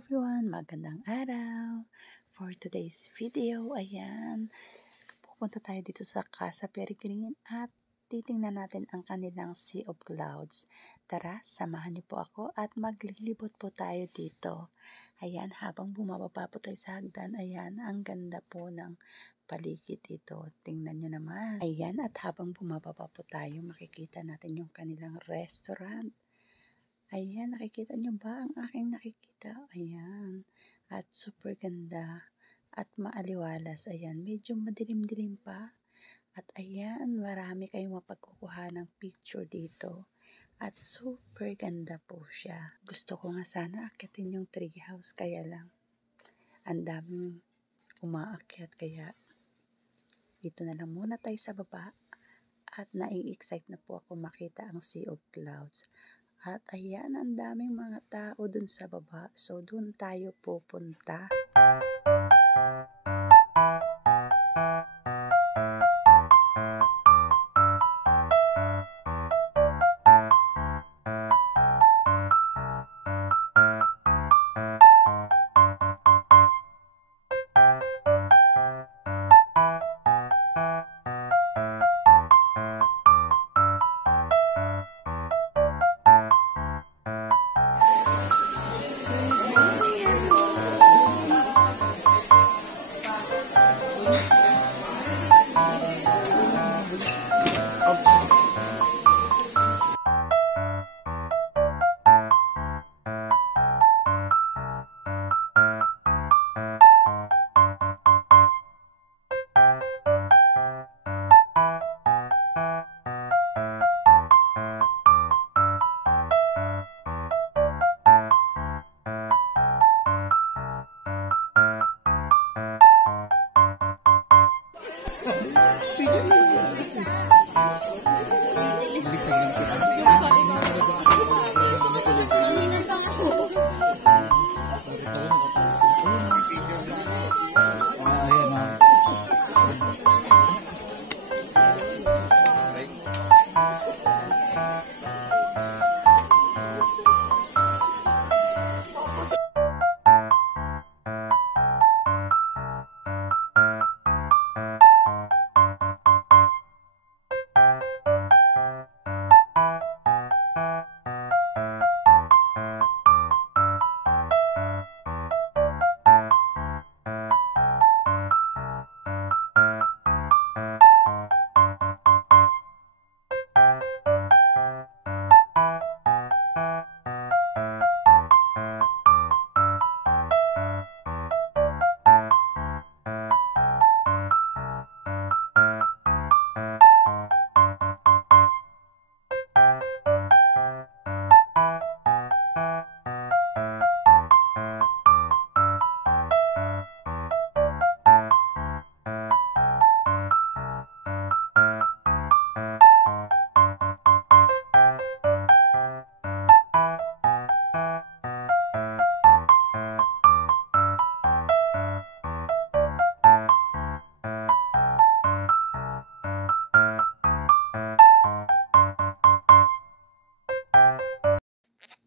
everyone! Magandang araw! For today's video, ayan, pupunta tayo dito sa Casa Peregrine at titingnan natin ang kanilang Sea of Clouds. Tara, samahan niyo po ako at maglilibot po tayo dito. Ayan, habang bumababa po tayo sa hagdan, ayan, ang ganda po ng paligid dito. Tingnan nyo naman. Ayan, at habang bumababa po tayo, makikita natin yung kanilang restaurant. Ayan, nakikita nyo ba ang aking nakikita? Ayan. At super ganda. At maaliwalas. Ayan, medyo madilim-dilim pa. At ayan, marami kayong mapagkukuha ng picture dito. At super ganda po siya. Gusto ko nga sana akitin yung tree house. Kaya lang, ang daming umaakyat. Kaya, dito na lang muna tayo sa baba. At nai-excite na po ako makita ang Sea of Clouds. At ayan, ang daming mga tao dun sa baba. So, dun tayo pupunta.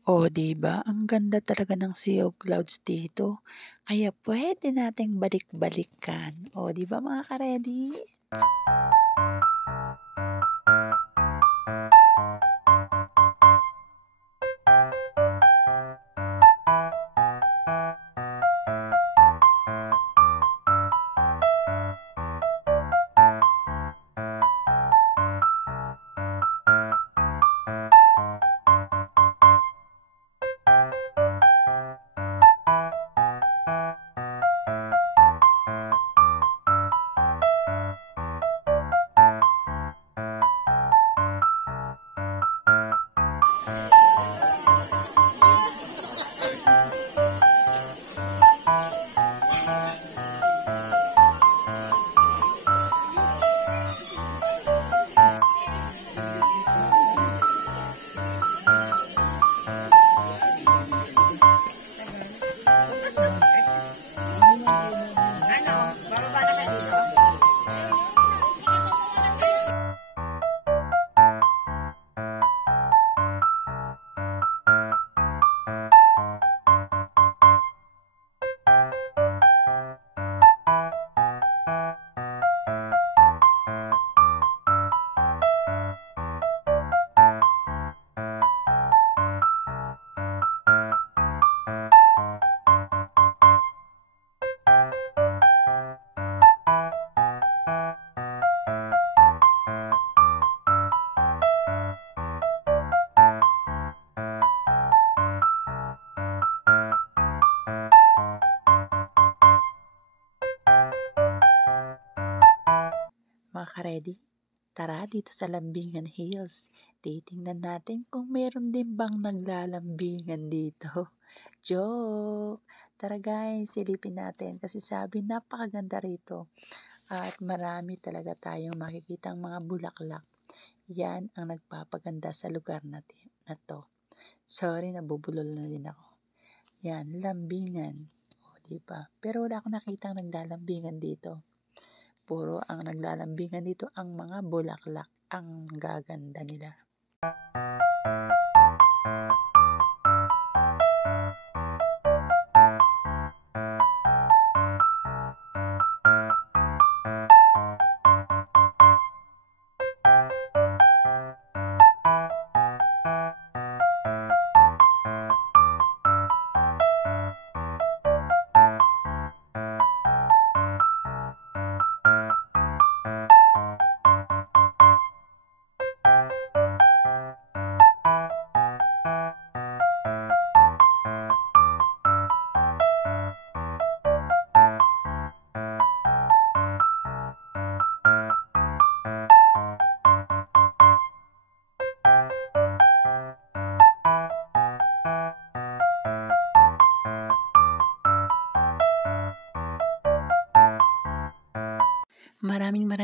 O, diba? Ang ganda talaga ng Sea of Clouds dito. Kaya pwede nating balik-balikan. O, diba mga ka-ready? ka-ready? Tara dito sa Lambingan Hills. Titingnan natin kung meron din bang naglalambingan dito. Joke! Tara guys, silipin natin kasi sabi napakaganda rito. At marami talaga tayong makikitang mga bulaklak. Yan ang nagpapaganda sa lugar na to. Sorry, nabubulol na din ako. Yan, lambingan. O, diba? Pero wala akong nakitang naglalambingan dito. Puro ang naglalambingan dito ang mga bulaklak. Ang gaganda nila.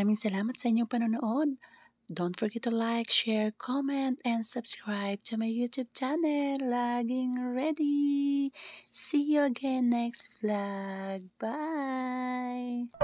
Maraming salamat sa inyong panonood. Don't forget to like, share, comment, and subscribe to my YouTube channel. Laging ready. See you again next vlog. Bye!